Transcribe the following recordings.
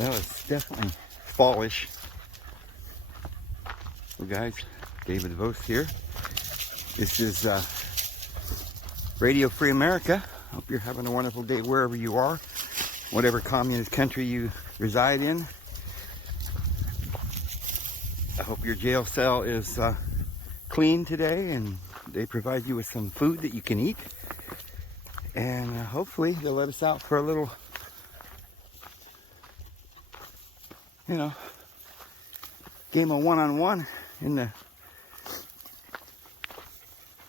Well, it's definitely fallish. Well, guys, David Vos here. This is Radio Free America. Hope you're having a wonderful day wherever you are, whatever communist country you reside in. I hope your jail cell is clean today and they provide you with some food that you can eat. And hopefully they'll let us out for a little, game of one-on-one in the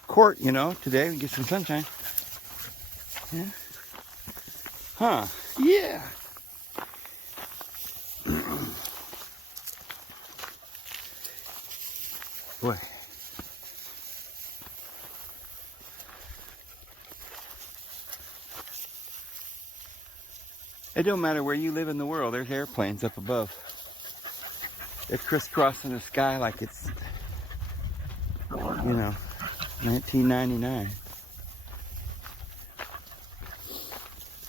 court, today and get some sunshine. Yeah. Huh. Yeah. Boy. It don't matter where you live in the world, there's airplanes up above. They're crisscrossing the sky like it's, 1999.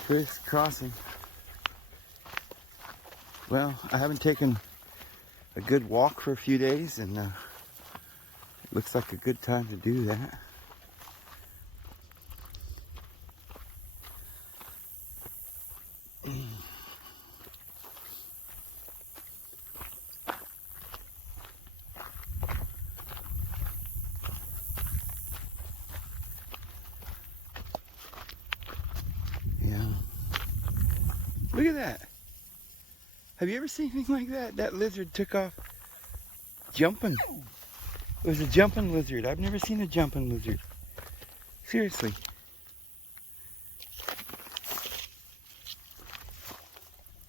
Crisscrossing. Well, I haven't taken a good walk for a few days, and it looks like a good time to do that. Yeah. Look at that. Have you ever seen anything like that? That lizard took off jumping. It was a jumping lizard. I've never seen a jumping lizard. Seriously.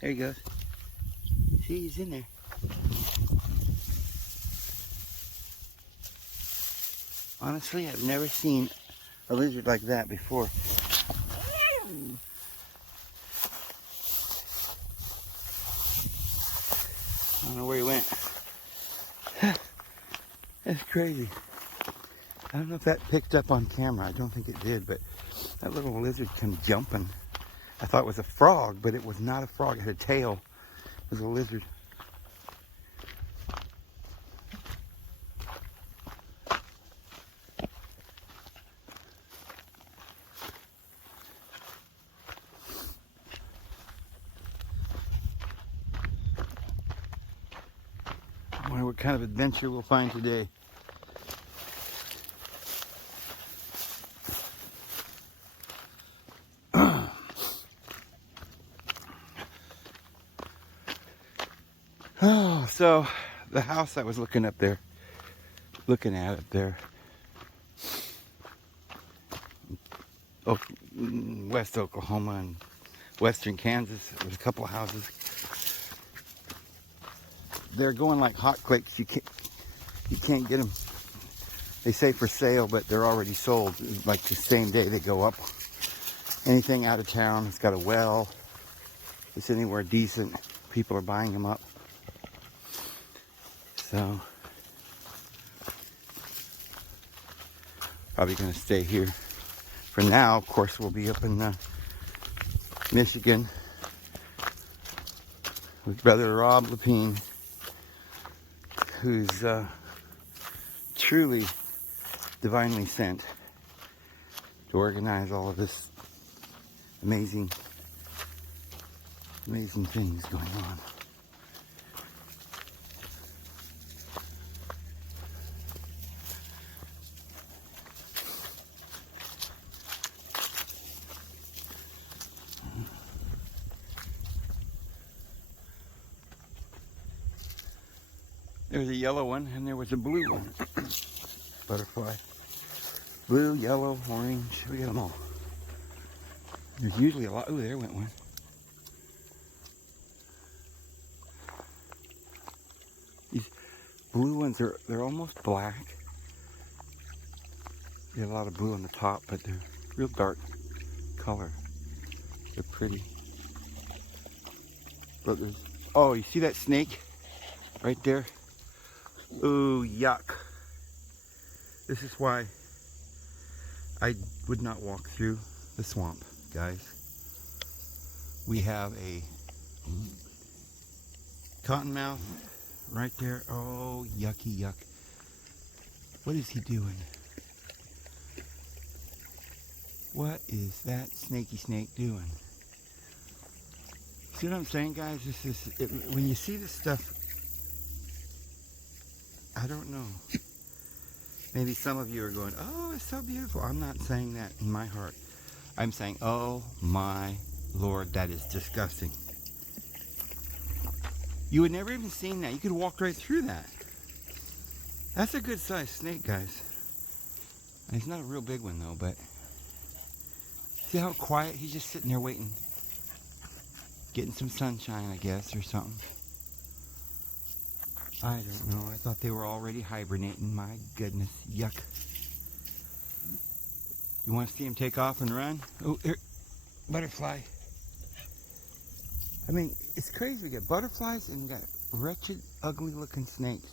There he goes. See, he's in there. Honestly, I've never seen a lizard like that before. I don't know where he went. That's crazy. I don't know if that picked up on camera. I don't think it did, but that little lizard came jumping. I thought it was a frog, but it was not a frog. It had a tail. It was a lizard. I wonder what kind of adventure we'll find today. Oh, so the house I was looking at up there, West Oklahoma and western Kansas, there's a couple of houses. They're going like hotcakes. You can't get them. They say for sale, but they're already sold. Like the same day they go up. Anything out of town, it's got a well. It's anywhere decent. People are buying them up. So, probably going to stay here for now. Of course, we'll be up in Michigan with Brother Rob Lepine, who's truly divinely sent to organize all of this amazing things going on. There was a yellow one and there was a blue one. Butterfly. Blue, yellow, orange. We got them all. There's usually a lot. Ooh, there went one. These blue ones they're almost black. You have a lot of blue on the top, but they're real dark color. They're pretty. But there's, oh, you see that snake right there? Ooh, yuck. This is why I would not walk through the swamp, guys. We have a Cottonmouth right there. Oh, yucky yuck. What is he doing? What is that snaky snake doing? See what I'm saying, guys? This is when you see this stuff. I don't know. Maybe some of you are going, "Oh, it's so beautiful." I'm not saying that in my heart. I'm saying, "Oh my Lord, that is disgusting." You would never even seen that. You could walk right through that. That's a good sized snake, guys. He's not a real big one though, but see how quiet? He's just sitting there waiting. Getting some sunshine, I guess, or something. I don't know. I thought they were already hibernating. My goodness. Yuck. You want to see him take off and run? Oh, here. Butterfly. I mean, it's crazy. We got butterflies and we got wretched, ugly looking snakes.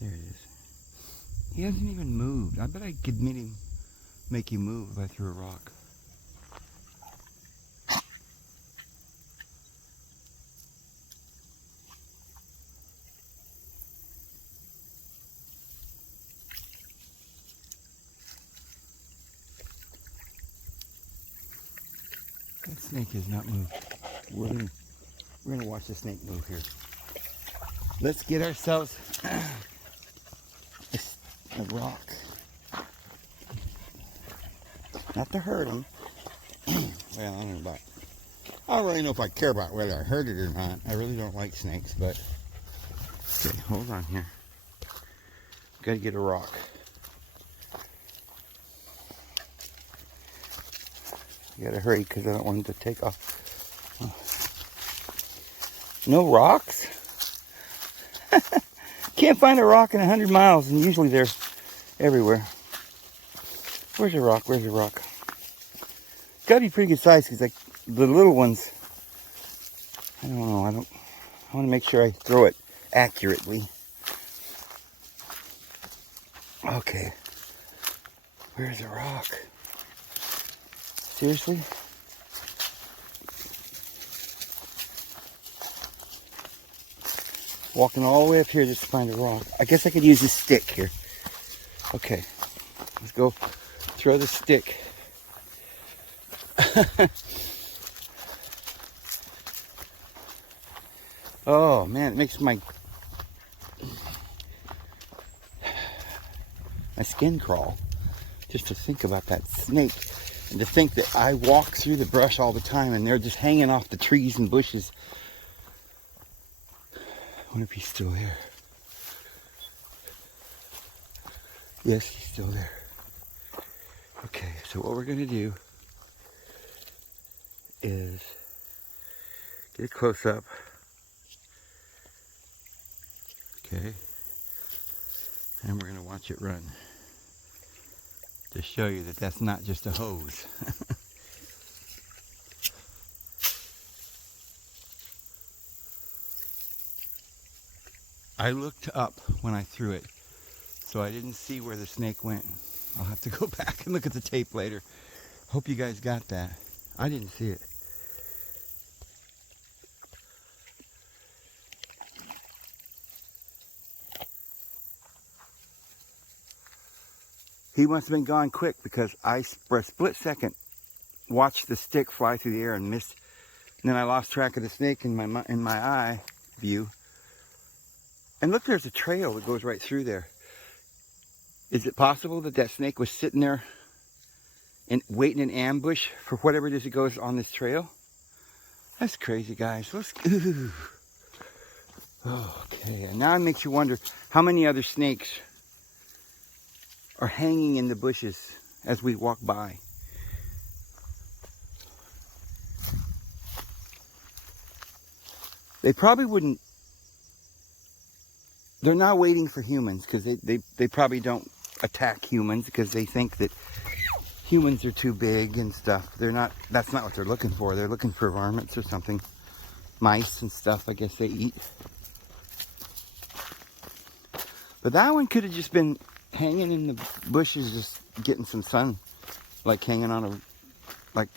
There it is. He hasn't even moved. I bet I could make him move if I threw a rock. That snake has not moved. We're gonna watch the snake move here. Let's get ourselves a rock. Not to hurt him. Well, I don't know about. I don't really know if I care about whether I hurt it or not. I really don't like snakes, but okay, hold on here. Gotta get a rock. You gotta hurry because I don't want him to take off. Oh. No rocks? Can't find a rock in 100 miles, and usually they're everywhere. Where's a rock? Where's a rock? It's gotta be pretty good size because like the little ones, I don't know. I want to make sure I throw it accurately. Okay. Where's a rock? Seriously? Walking all the way up here just to find a rock. I guess I could use this stick here. Okay. Let's go throw the stick. Oh man, it makes my skin crawl just to think about that snake. And to think that I walk through the brush all the time and they're just hanging off the trees and bushes. I wonder if he's still there. Yes, he's still there. Okay, so what we're going to do is get a close up. Okay. And we're going to watch it run. To show you that that's not just a hose. I looked up when I threw it, so I didn't see where the snake went. I'll have to go back and look at the tape later. Hope you guys got that. I didn't see it. He must have been gone quick because I, for a split second, watched the stick fly through the air and missed. And then I lost track of the snake in my eye view. And look, there's a trail that goes right through there. Is it possible that that snake was sitting there and waiting in ambush for whatever it is that goes on this trail? That's crazy, guys. Let's. Ooh. Okay, and now it makes you wonder how many other snakes are hanging in the bushes as we walk by. They probably wouldn't. They're not waiting for humans because they probably don't attack humans because they think that humans are too big and stuff. They're not. That's not what they're looking for. They're looking for varmints or something. Mice and stuff, I guess they eat. But that one could have just been hanging in the bushes, just getting some sun, like hanging on a, like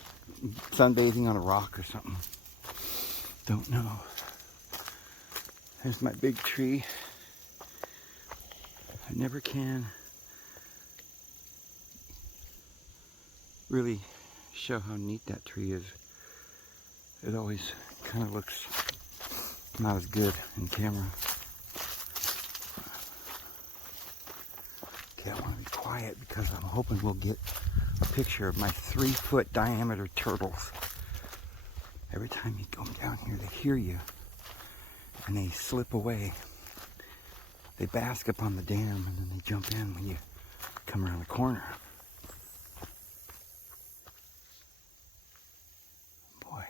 sunbathing on a rock or something. Don't know. There's my big tree. I never can really show how neat that tree is. It always kind of looks not as good in camera. Okay, I want to be quiet because I'm hoping we'll get a picture of my 3-foot diameter turtles. Every time you come down here, they hear you and they slip away. They bask up on the dam and then they jump in when you come around the corner. Boy.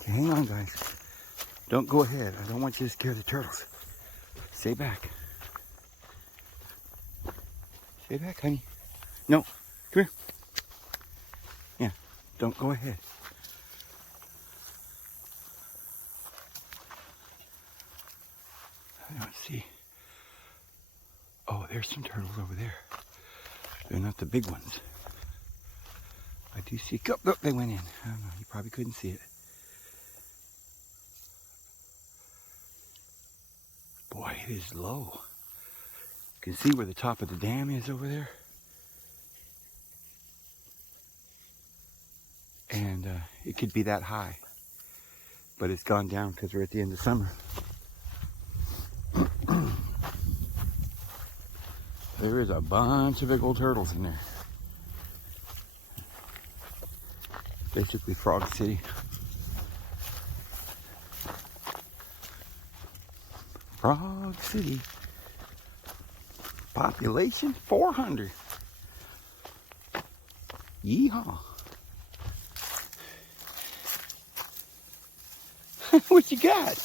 Okay, hang on, guys. Don't go ahead. I don't want you to scare the turtles. Stay back. Stay back, honey. No, come here. Yeah, don't go ahead. I don't see. Oh, there's some turtles over there. They're not the big ones. I do see. Oh, look, they went in. I don't know. You probably couldn't see it. Boy, it is low. You can see where the top of the dam is over there. And it could be that high. But it's gone down because we're at the end of summer. There is a bunch of big old turtles in there. Basically Frog City. Frog City. Population 400. Yeehaw. What you got?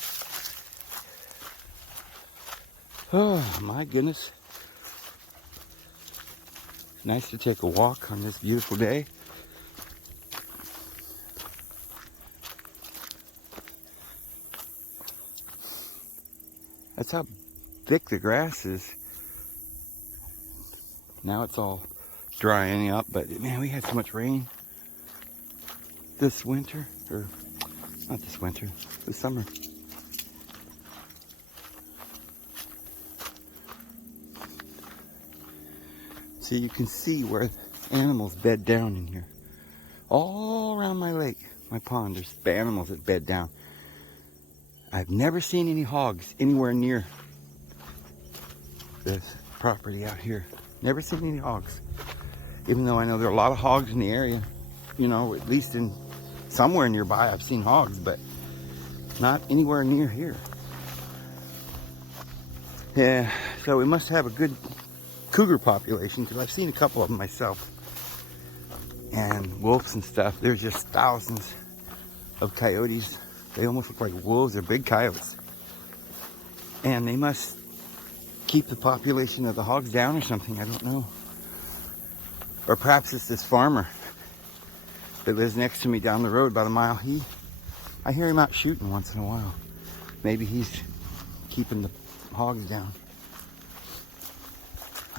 Oh my goodness. Nice to take a walk on this beautiful day. That's how thick the grass is. Now it's all drying up, but man, we had so much rain this winter, or not this winter, this summer. So you can see where animals bed down in here. All around my lake, my pond, there's animals that bed down. I've never seen any hogs anywhere near this property out here. Never seen any hogs. Even though I know there are a lot of hogs in the area. You know, at least in somewhere nearby I've seen hogs, but not anywhere near here. Yeah, so we must have a good cougar population because I've seen a couple of them myself. And wolves and stuff. There's just thousands of coyotes. They almost look like wolves. They're big coyotes. And they must keep the population of the hogs down or something. I don't know. Or perhaps it's this farmer that lives next to me down the road about a mile. I hear him out shooting once in a while. Maybe he's keeping the hogs down.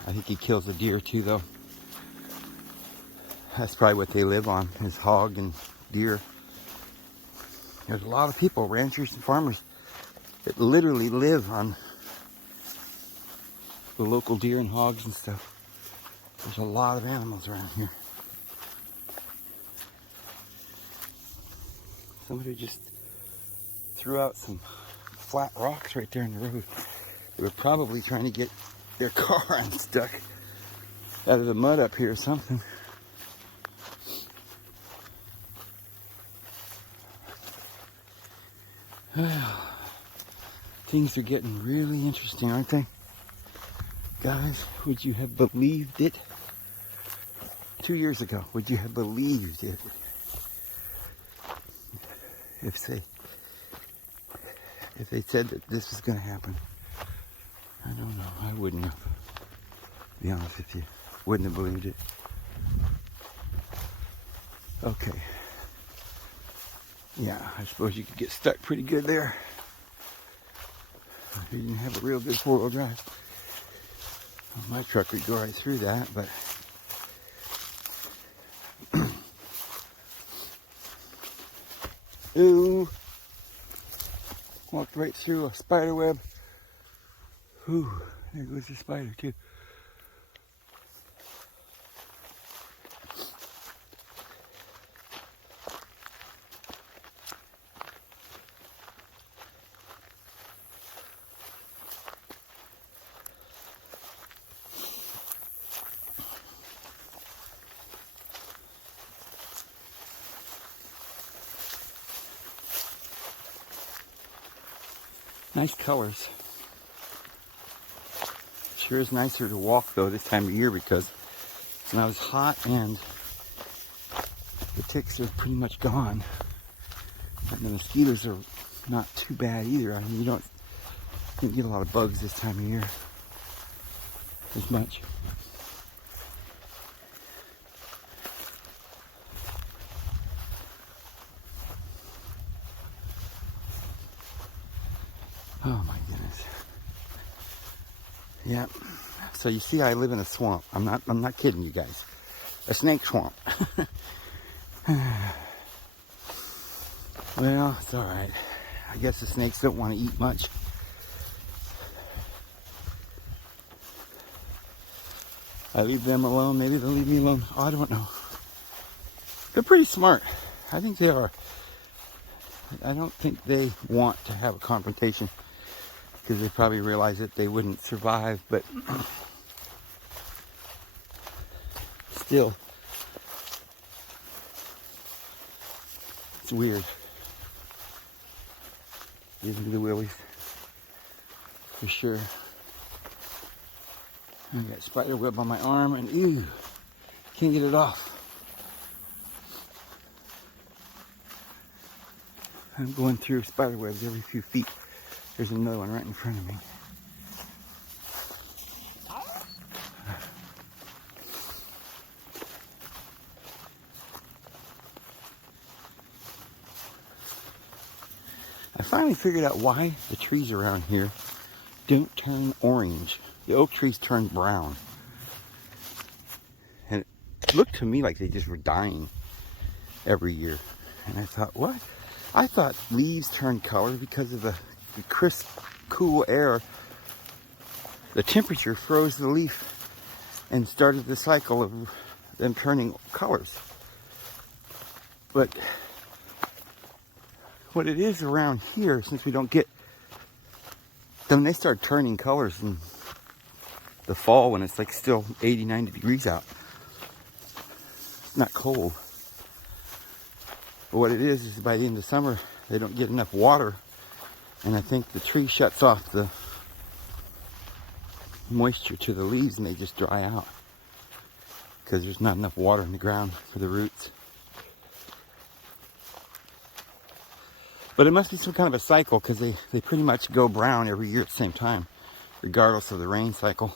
I think he kills a deer too, though. That's probably what they live on, is hog and deer. There's a lot of people, ranchers and farmers, that literally live on the local deer and hogs and stuff. There's a lot of animals around here. Somebody just threw out some flat rocks right there in the road. They were probably trying to get their car unstuck out of the mud up here or something. Things are getting really interesting, aren't they? Guys, would you have believed it? 2 years ago, would you have believed it? If they said that this was going to happen. I don't know. I wouldn't have. To be honest with you. Wouldn't have believed it. Okay. Yeah, I suppose you could get stuck pretty good there. If you didn't have a real good four-wheel drive. Well, my truck would go right through that, but ooh, walked right through a spider web. Ooh, there goes the spider too. Nice colors. Sure is nicer to walk though this time of year because it's not as hot and the ticks are pretty much gone. And the mosquitoes are not too bad either. I mean, you don't get a lot of bugs this time of year as much. Oh my goodness. Yeah. So you see, I live in a swamp. I'm not kidding you guys. A snake swamp. Well, it's all right. I guess the snakes don't want to eat much. I leave them alone. Maybe they'll leave me alone. Oh, I don't know. They're pretty smart. I think they are. I don't think they want to have a confrontation because they probably realize that they wouldn't survive, but still, it's weird. Gives me the willies, for sure. I got spider web on my arm and ew, can't get it off. I'm going through spider webs every few feet. There's another one right in front of me. I finally figured out why the trees around here don't turn orange. The oak trees turn brown. And it looked to me like they just were dying every year. And I thought, what? I thought leaves turned color because of the crisp, cool air. The temperature froze the leaf and started the cycle of them turning colors. But what it is around here, since we don't get them, they start turning colors in the fall when it's like still 80, 90 degrees out. It's not cold. But what it is by the end of summer, they don't get enough water. And I think the tree shuts off the moisture to the leaves and they just dry out. Because there's not enough water in the ground for the roots. But it must be some kind of a cycle because they pretty much go brown every year at the same time, regardless of the rain cycle.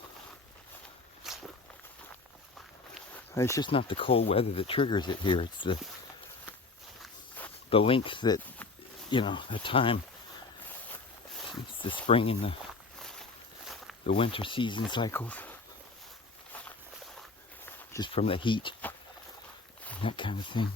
It's just not the cold weather that triggers it here. It's the length that, you know, the time. It's the spring and the winter season cycles. Just from the heat, that kind of thing.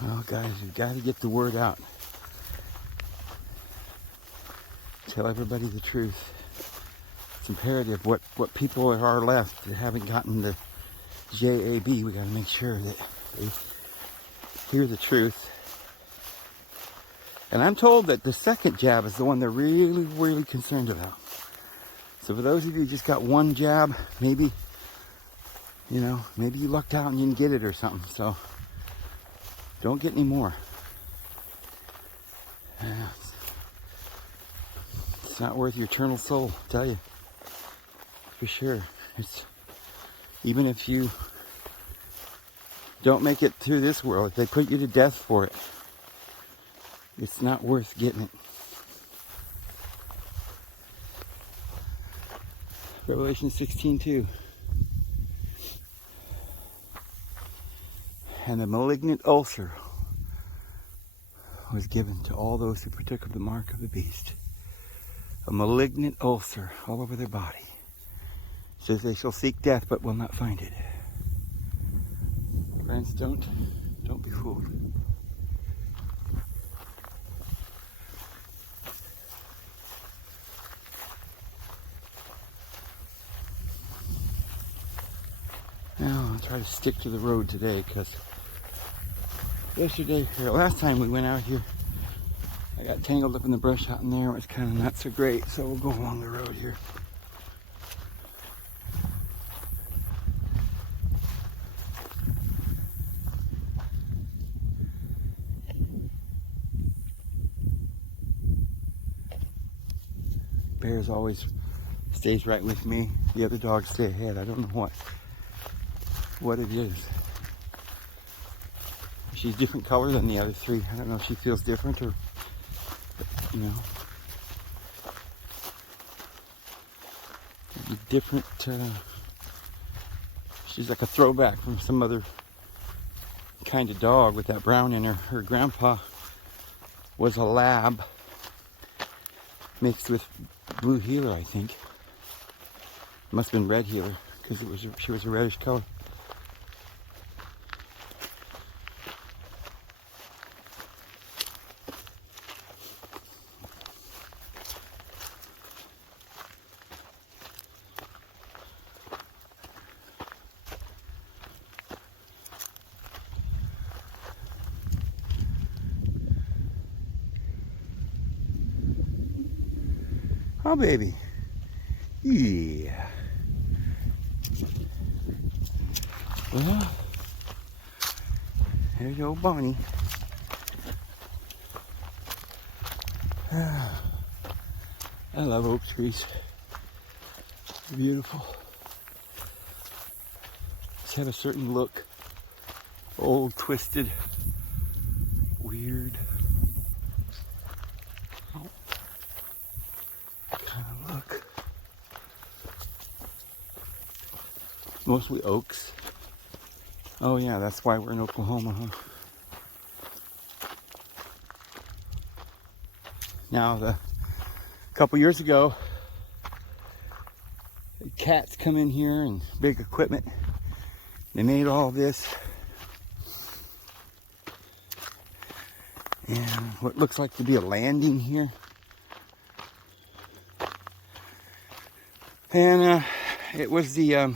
Well, guys, we've got to get the word out. Tell everybody the truth. It's imperative. What people are left that haven't gotten the JAB, we got to make sure that they hear the truth. And I'm told that the second jab is the one they're really, really concerned about. So for those of you who just got one jab, maybe, you know, maybe you lucked out and you didn't get it or something. So don't get any more. Yeah, it's not worth your eternal soul, I tell you. for sure. It's even if you don't make it through this world, if they put you to death for it, it's not worth getting it. Revelation 16:2. And a malignant ulcer was given to all those who partook of the mark of the beast. A malignant ulcer all over their body. It says they shall seek death but will not find it. Friends, don't be fooled. Now I'll try to stick to the road today, because last time we went out here, I got tangled up in the brush out in there. It was kind of not so great, so we'll go along the road here. Bears always stays right with me. The other dogs stay ahead. I don't know what it is. She's different color than the other three. I don't know if she feels different or, you know, different. She's like a throwback from some other kind of dog with that brown in her. Her grandpa was a lab mixed with blue heeler, I think. Must have been red heeler, because she was a reddish color. Oh, baby. Yeah. Well, there's old Bonnie. I love oak trees. They're beautiful. Just have a certain look. Old, twisted, weird. Kind of look. Mostly oaks. Oh yeah, that's why we're in Oklahoma, huh? Now, a couple years ago, cats come in here and big equipment. They made all this. And what looks like to be a landing here. And it was the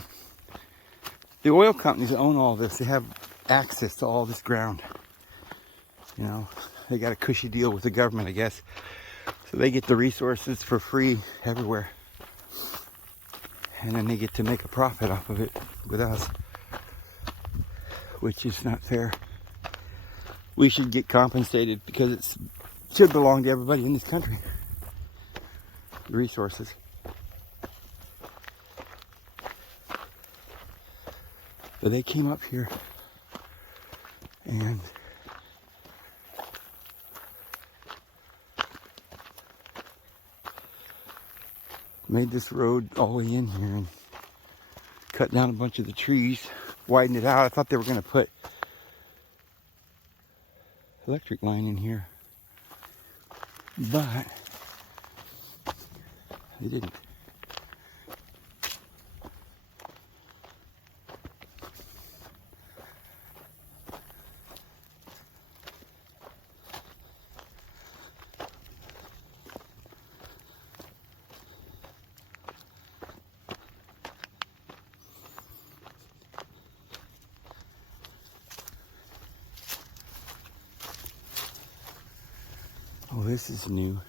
oil companies that own all this. They have access to all this ground. You know, they got a cushy deal with the government, I guess. So they get the resources for free everywhere. And then they get to make a profit off of it with us, which is not fair. We should get compensated because it should belong to everybody in this country. The resources. But they came up here and made this road all the way in here and cut down a bunch of the trees, widened it out. I thought they were going to put electric line in here, but they didn't. Oh, this is new.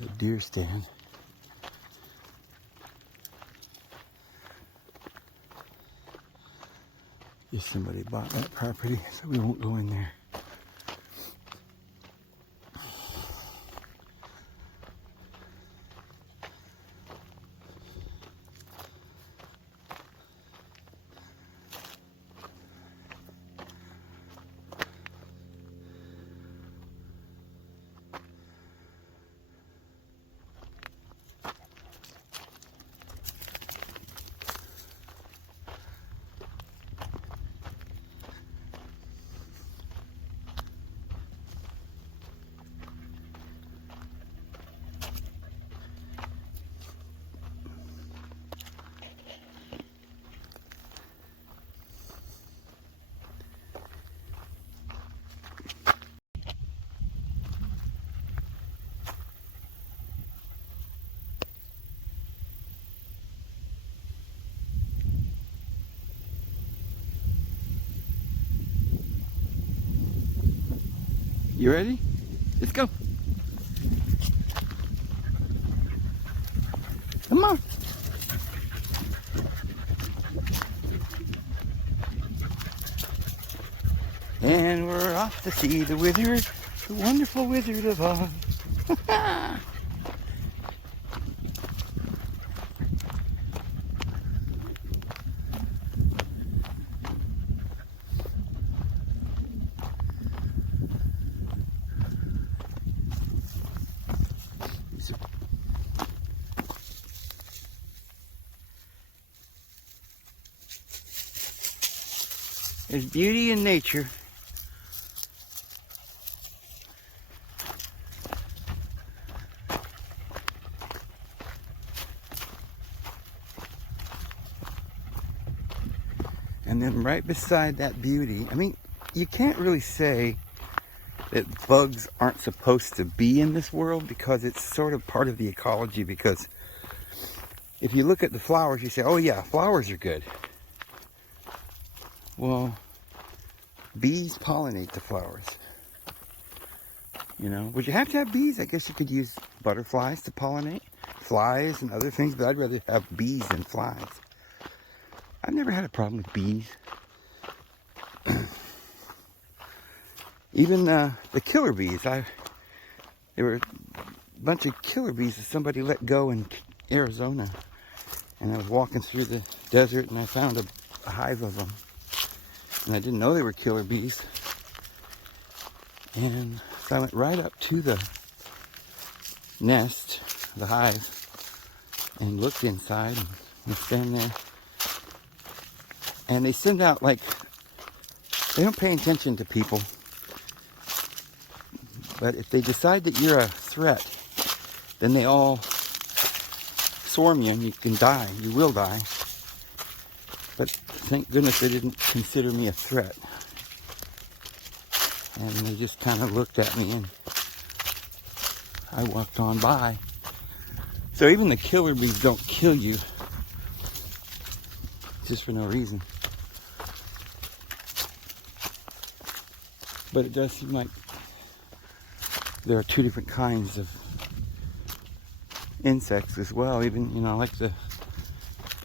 The deer stand. If somebody bought that property, so we won't go in there. You ready? Let's go. Come on. And we're off to see the wizard, the wonderful Wizard of Oz. There's beauty in nature. And then right beside that beauty, I mean, you can't really say that bugs aren't supposed to be in this world because it's sort of part of the ecology. Because if you look at the flowers, you say, oh yeah, flowers are good. Well, bees pollinate the flowers. You know, would you have to have bees? I guess you could use butterflies to pollinate, flies and other things, but I'd rather have bees than flies. I've never had a problem with bees. Even the killer bees. There were a bunch of killer bees that somebody let go in Arizona. And I was walking through the desert and I found a hive of them. And I didn't know they were killer bees. And so I went right up to the nest, the hive, and looked inside and was standing there. And they send out, like, they don't pay attention to people. But if they decide that you're a threat, then they all swarm you and you can die. You will die. But thank goodness they didn't consider me a threat. And they just kind of looked at me and I walked on by. So even the killer bees don't kill you just for no reason. But it does seem like there are two different kinds of insects as well. Even, you know, like the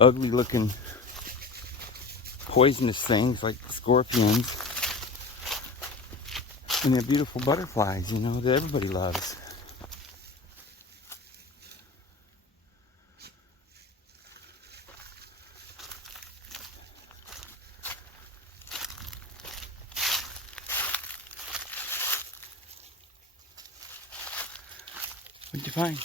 ugly looking poisonous things like scorpions. And they're beautiful butterflies, you know, that everybody loves. What'd you find?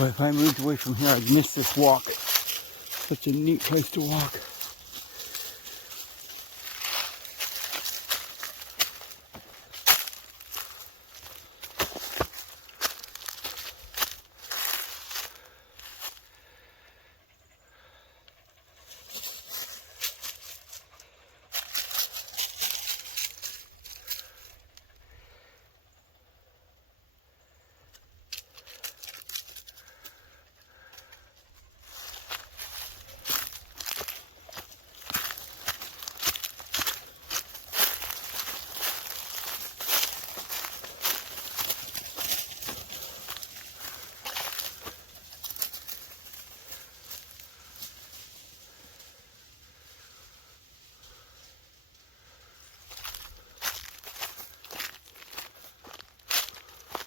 Boy, if I moved away from here, I'd miss this walk. Such a neat place to walk.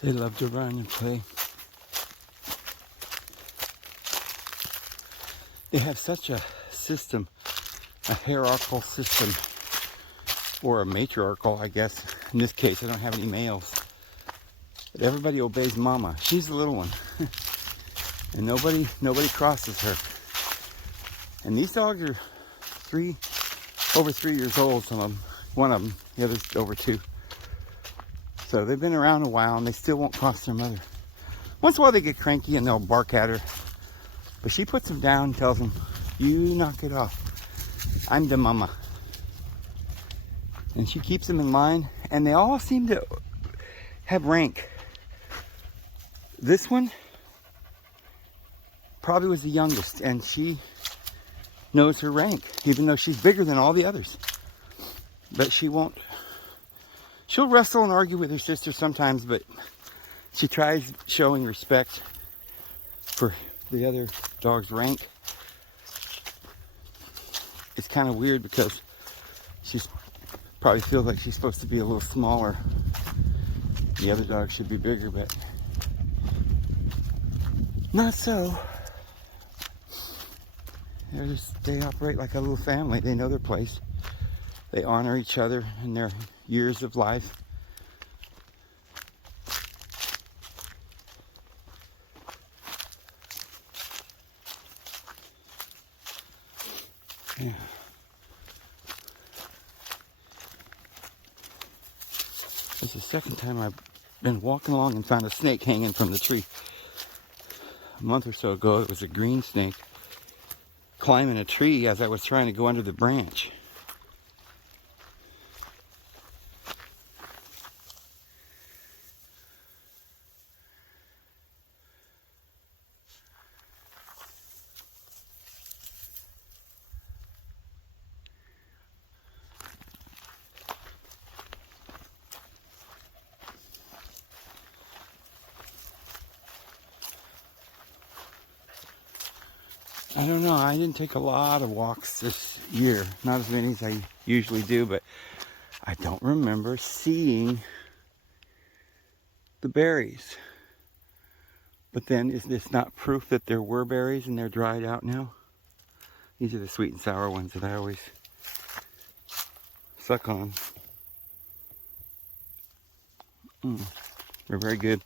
They love to run and play. They have such a system, a hierarchical system, or a matriarchal, I guess. In this case, I don't have any males. But everybody obeys Mama. She's the little one. And nobody crosses her. And these dogs are over 3 years old, some of them. One of them, the other's over 2. So they've been around a while and they still won't cross their mother. Once in a while they get cranky and they'll bark at her. But she puts them down and tells them, you knock it off. I'm the mama. And she keeps them in line, and they all seem to have rank. This one probably was the youngest, and she knows her rank, even though she's bigger than all the others. But she won't. She'll wrestle and argue with her sister sometimes, but she tries showing respect for the other dog's rank. It's kind of weird because she's probably feels like she's supposed to be a little smaller. The other dog should be bigger, but not so. They operate like a little family. They know their place. They honor each other in their years of life. Yeah. This is the second time I've been walking along and found a snake hanging from the tree. A month or so ago, it was a green snake climbing a tree as I was trying to go under the branch. I don't know, I didn't take a lot of walks this year, not as many as I usually do, but I don't remember seeing the berries. But then, is this not proof that there were berries and they're dried out now? These are the sweet and sour ones that I always suck on. They're very good.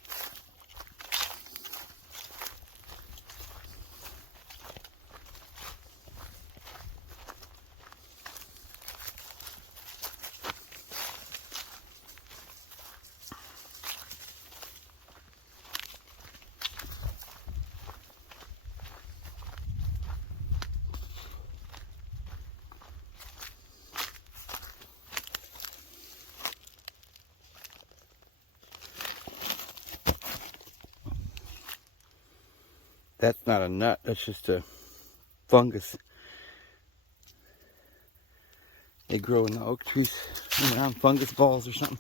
That's not a nut, that's just a fungus. They grow in the oak trees around fungus balls or something.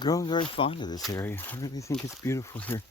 grown very fond of this area. I really think it's beautiful here.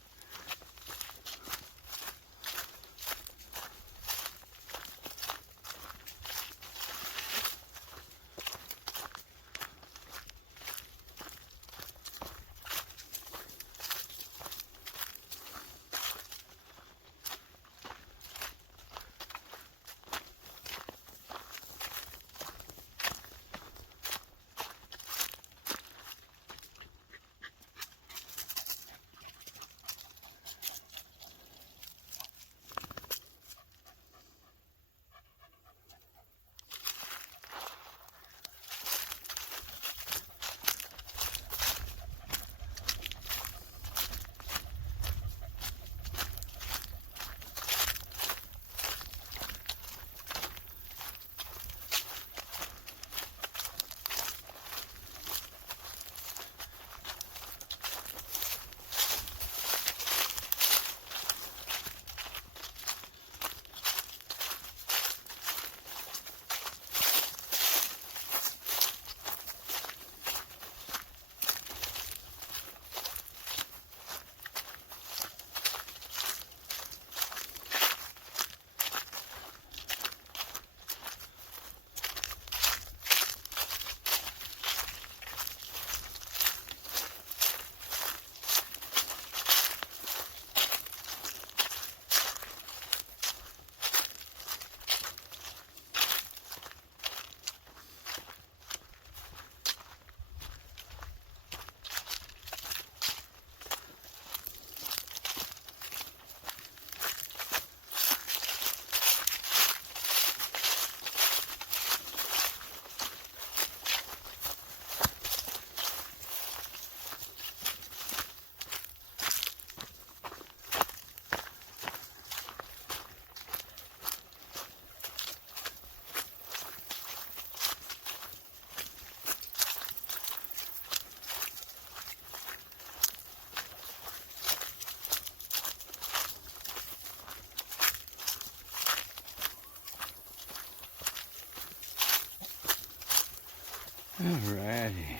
Alrighty.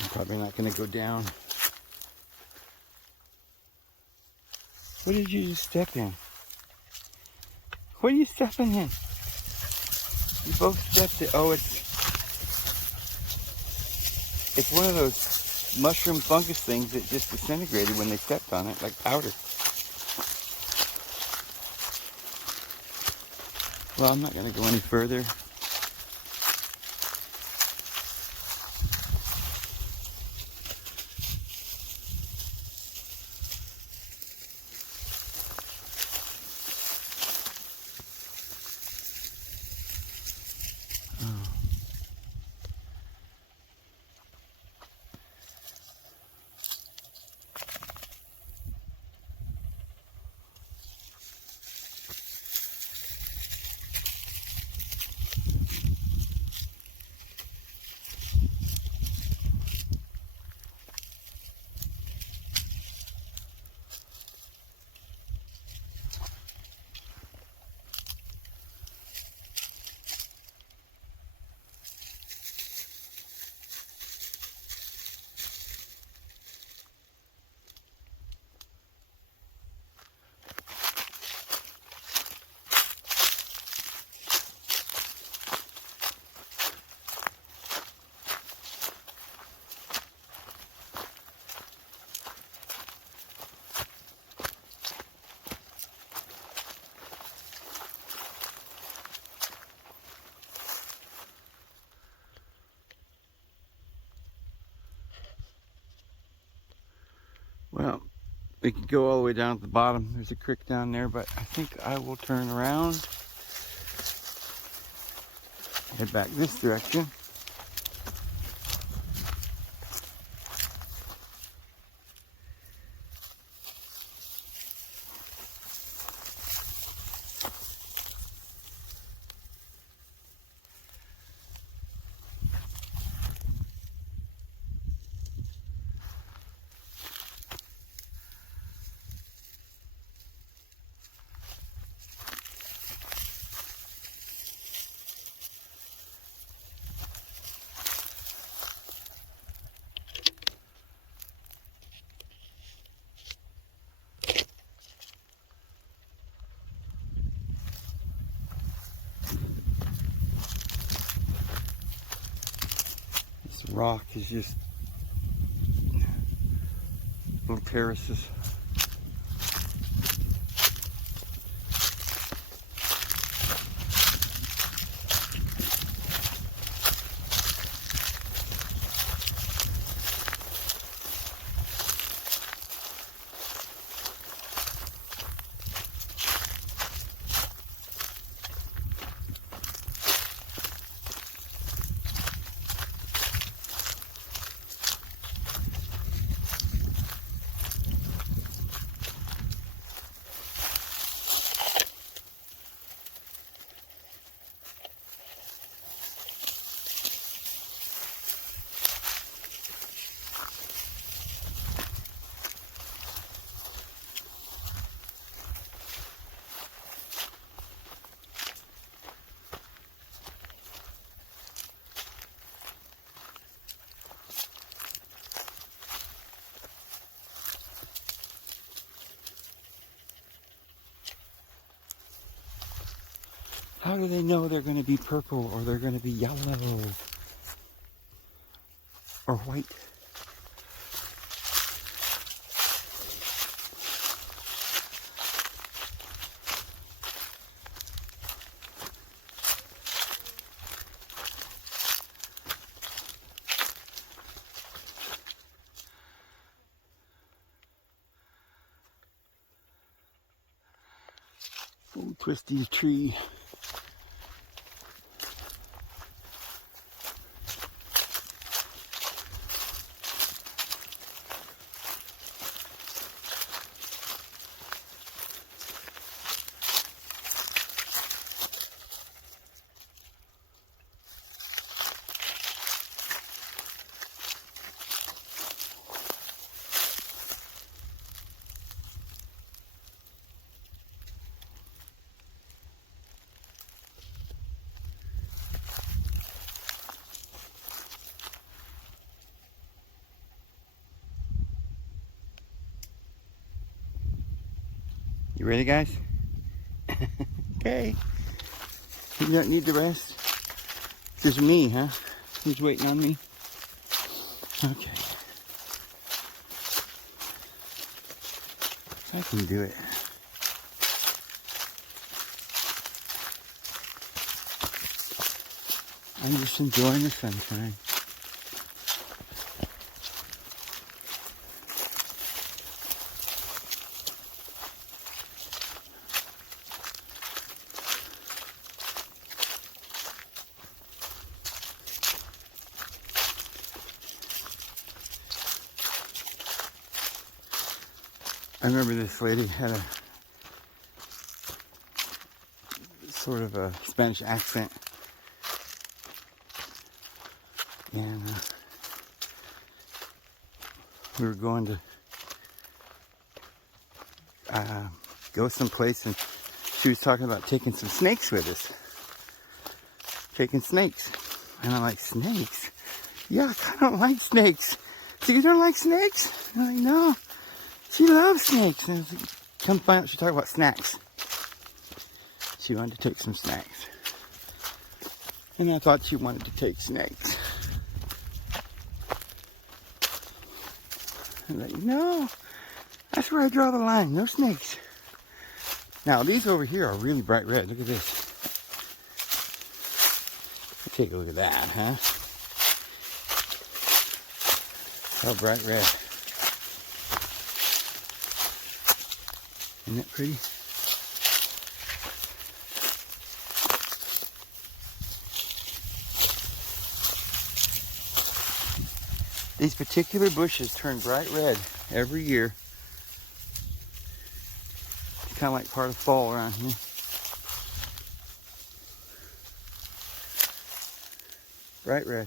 I'm probably not going to go down. What did you just step in? What are you stepping in? You both stepped in. Oh, it's one of those mushroom fungus things that just disintegrated when they stepped on it, like powder. Well, I'm not going to go any further. Well, we could go all the way down to the bottom. There's a creek down there, but I think I will turn around, head back this direction. rock is just little terraces. How do they know they're going to be purple or they're going to be yellow or white? Oh, twisty tree. You ready, guys? Okay. You don't need the rest? Just me, huh? Who's waiting on me? Okay. I can do it. I'm just enjoying the sunshine. I remember this lady had a sort of a Spanish accent, and we were going to go someplace, and she was talking about taking some snakes with us. Taking snakes. And I'm like, snakes? Yuck, I don't like snakes. So you don't like snakes? I'm like, no. She loves snakes. And I was like, come find out, she talked about snacks. She wanted to take some snacks. And I thought she wanted to take snakes. I'm like, no. That's where I draw the line. No snakes. Now, these over here are really bright red. Look at this. Take a look at that, huh? How bright red. Isn't that pretty? These particular bushes turn bright red every year. It's kind of like part of fall around here. Bright red.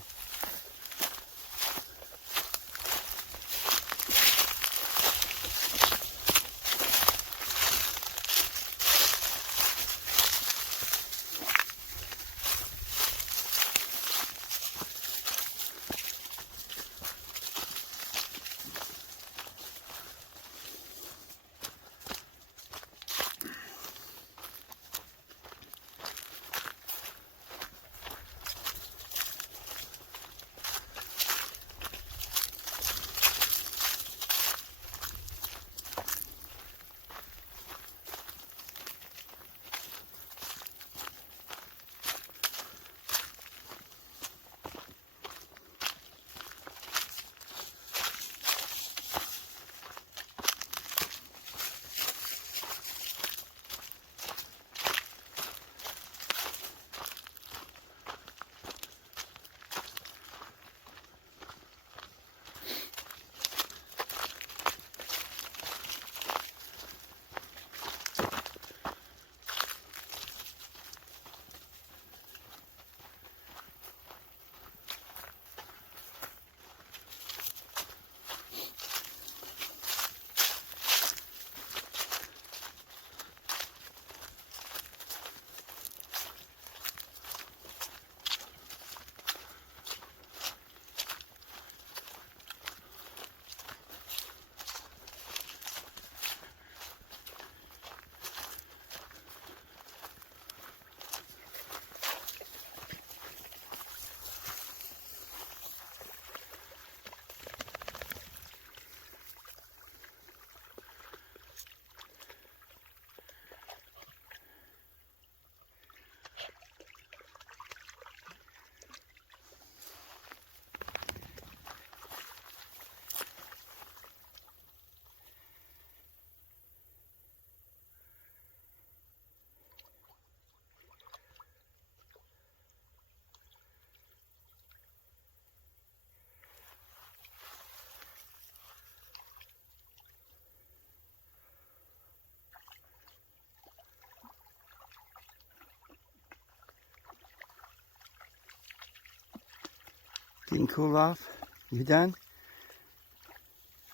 You can cool off. You done?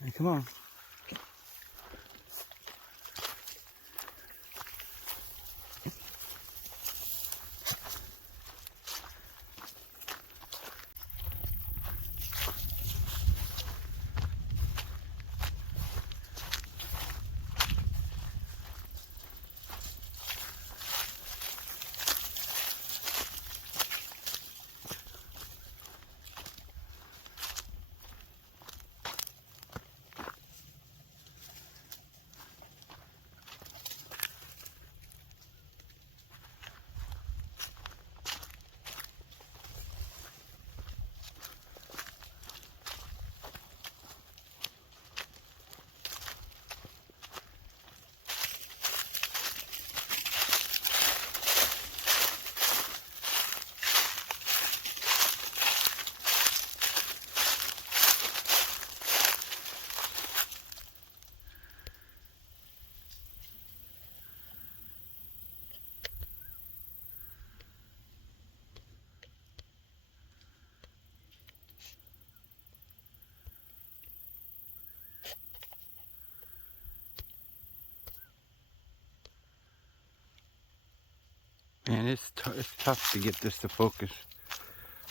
Hey, come on. Man, it's tough to get this to focus.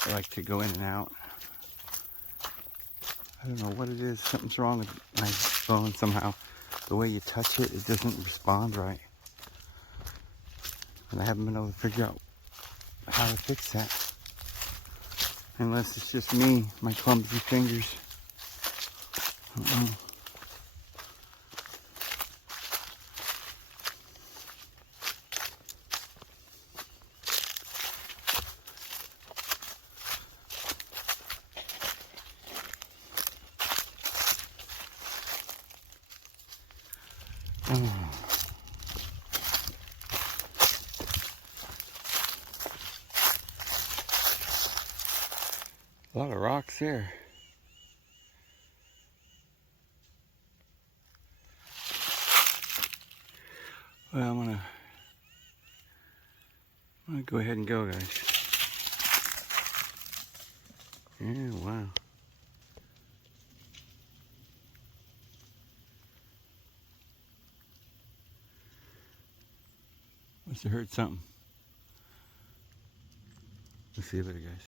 I like to go in and out. I don't know what it is. Something's wrong with my phone somehow. The way you touch it, it doesn't respond right. And I haven't been able to figure out how to fix that. Unless it's just me, my clumsy fingers. A lot of rocks there. Well, I'm gonna go ahead and go, guys. Yeah, wow. Must have heard something. Let's see later, guys.